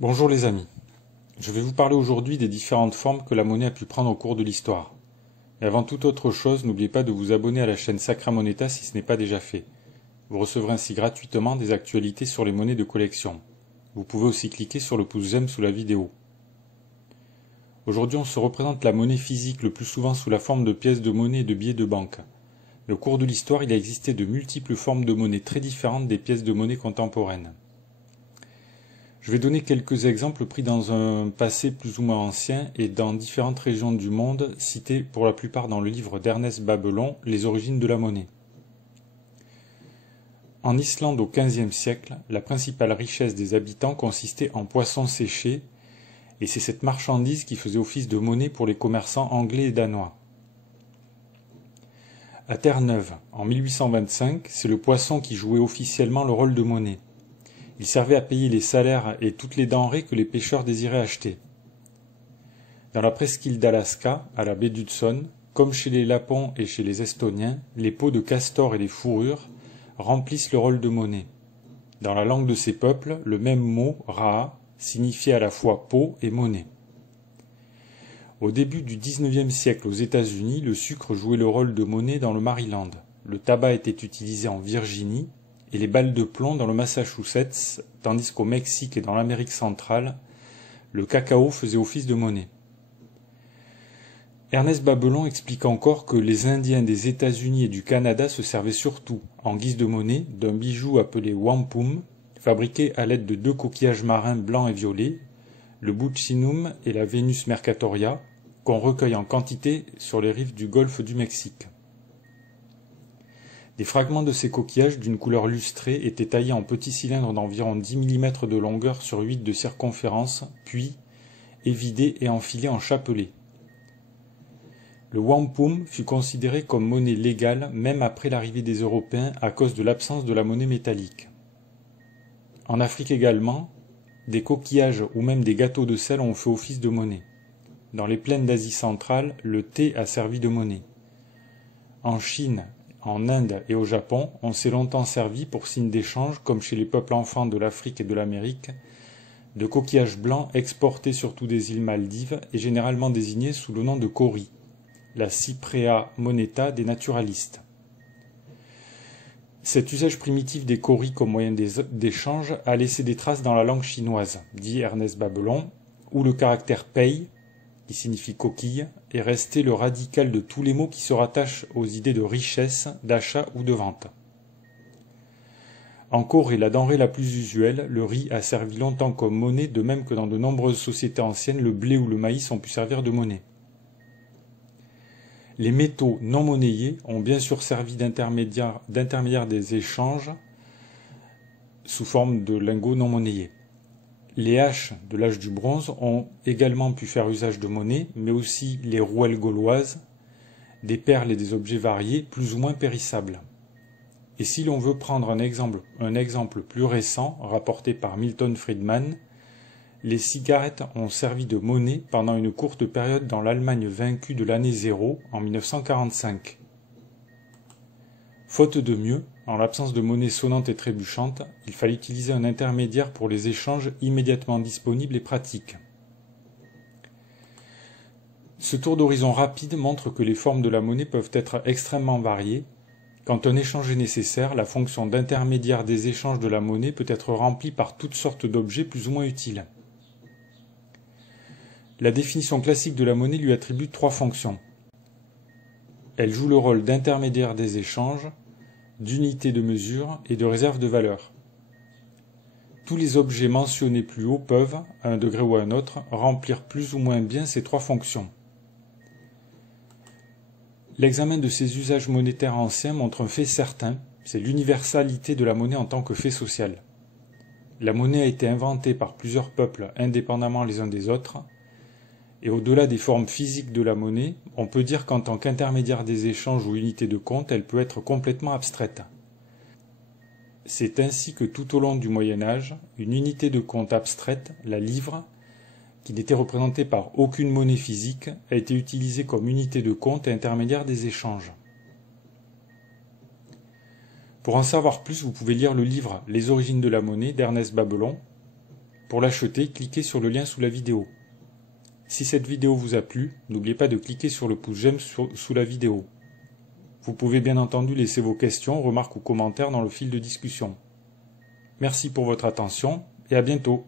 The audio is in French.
Bonjour les amis, je vais vous parler aujourd'hui des différentes formes que la monnaie a pu prendre au cours de l'histoire. Mais avant toute autre chose, n'oubliez pas de vous abonner à la chaîne Sacra Moneta si ce n'est pas déjà fait. Vous recevrez ainsi gratuitement des actualités sur les monnaies de collection. Vous pouvez aussi cliquer sur le pouce j'aime sous la vidéo. Aujourd'hui on se représente la monnaie physique le plus souvent sous la forme de pièces de monnaie et de billets de banque. Mais au cours de l'histoire, il a existé de multiples formes de monnaie très différentes des pièces de monnaie contemporaines. Je vais donner quelques exemples pris dans un passé plus ou moins ancien et dans différentes régions du monde, cités pour la plupart dans le livre d'Ernest Babelon, Les origines de la monnaie. En Islande au XVe siècle, la principale richesse des habitants consistait en poissons séchés, et c'est cette marchandise qui faisait office de monnaie pour les commerçants anglais et danois. À Terre-Neuve, en 1825, c'est le poisson qui jouait officiellement le rôle de monnaie. Il servait à payer les salaires et toutes les denrées que les pêcheurs désiraient acheter. Dans la presqu'île d'Alaska, à la baie d'Hudson, comme chez les Lapons et chez les Estoniens, les peaux de castor et les fourrures remplissent le rôle de monnaie. Dans la langue de ces peuples, le même mot, raa, signifiait à la fois peau et monnaie. Au début du XIXe siècle aux États-Unis, le sucre jouait le rôle de monnaie dans le Maryland. Le tabac était utilisé en Virginie, et les balles de plomb dans le Massachusetts, tandis qu'au Mexique et dans l'Amérique centrale, le cacao faisait office de monnaie. Ernest Babelon explique encore que les Indiens des États-Unis et du Canada se servaient surtout, en guise de monnaie, d'un bijou appelé wampum, fabriqué à l'aide de deux coquillages marins blancs et violets, le buccinum et la Venus mercatoria, qu'on recueille en quantité sur les rives du golfe du Mexique. Des fragments de ces coquillages d'une couleur lustrée étaient taillés en petits cylindres d'environ 10 mm de longueur sur 8 de circonférence, puis évidés et enfilés en chapelet. Le wampum fut considéré comme monnaie légale même après l'arrivée des Européens à cause de l'absence de la monnaie métallique. En Afrique également, des coquillages ou même des gâteaux de sel ont fait office de monnaie. Dans les plaines d'Asie centrale, le thé a servi de monnaie. En Chine, en Inde et au Japon, on s'est longtemps servi, pour signe d'échange, comme chez les peuples enfants de l'Afrique et de l'Amérique, de coquillages blancs exportés surtout des îles Maldives et généralement désignés sous le nom de kauri, la Cyprea moneta des naturalistes. Cet usage primitif des kauris comme moyen d'échange a laissé des traces dans la langue chinoise, dit Ernest Babelon, où le caractère pei, qui signifie coquille, est resté le radical de tous les mots qui se rattachent aux idées de richesse, d'achat ou de vente. En Corée, la denrée la plus usuelle, le riz, a servi longtemps comme monnaie, de même que dans de nombreuses sociétés anciennes, le blé ou le maïs ont pu servir de monnaie. Les métaux non monnayés ont bien sûr servi d'intermédiaire des échanges sous forme de lingots non monnayés. Les haches de l'âge du bronze ont également pu faire usage de monnaie, mais aussi les rouelles gauloises, des perles et des objets variés, plus ou moins périssables. Et si l'on veut prendre un exemple plus récent, rapporté par Milton Friedman, les cigarettes ont servi de monnaie pendant une courte période dans l'Allemagne vaincue de l'année 0 en 1945. Faute de mieux, en l'absence de monnaie sonnante et trébuchante, il fallait utiliser un intermédiaire pour les échanges immédiatement disponibles et pratiques. Ce tour d'horizon rapide montre que les formes de la monnaie peuvent être extrêmement variées. Quand un échange est nécessaire, la fonction d'intermédiaire des échanges de la monnaie peut être remplie par toutes sortes d'objets plus ou moins utiles. La définition classique de la monnaie lui attribue trois fonctions. Elle joue le rôle d'intermédiaire des échanges, d'unité de mesure et de réserve de valeur. Tous les objets mentionnés plus haut peuvent, à un degré ou à un autre, remplir plus ou moins bien ces trois fonctions. L'examen de ces usages monétaires anciens montre un fait certain, c'est l'universalité de la monnaie en tant que fait social. La monnaie a été inventée par plusieurs peuples indépendamment les uns des autres, et au-delà des formes physiques de la monnaie, on peut dire qu'en tant qu'intermédiaire des échanges ou unité de compte, elle peut être complètement abstraite. C'est ainsi que tout au long du Moyen Âge, une unité de compte abstraite, la livre, qui n'était représentée par aucune monnaie physique, a été utilisée comme unité de compte et intermédiaire des échanges. Pour en savoir plus, vous pouvez lire le livre Les origines de la monnaie d'Ernest Babelon, Pour l'acheter, cliquez sur le lien sous la vidéo. Si cette vidéo vous a plu, n'oubliez pas de cliquer sur le pouce j'aime sous la vidéo. Vous pouvez bien entendu laisser vos questions, remarques ou commentaires dans le fil de discussion. Merci pour votre attention et à bientôt.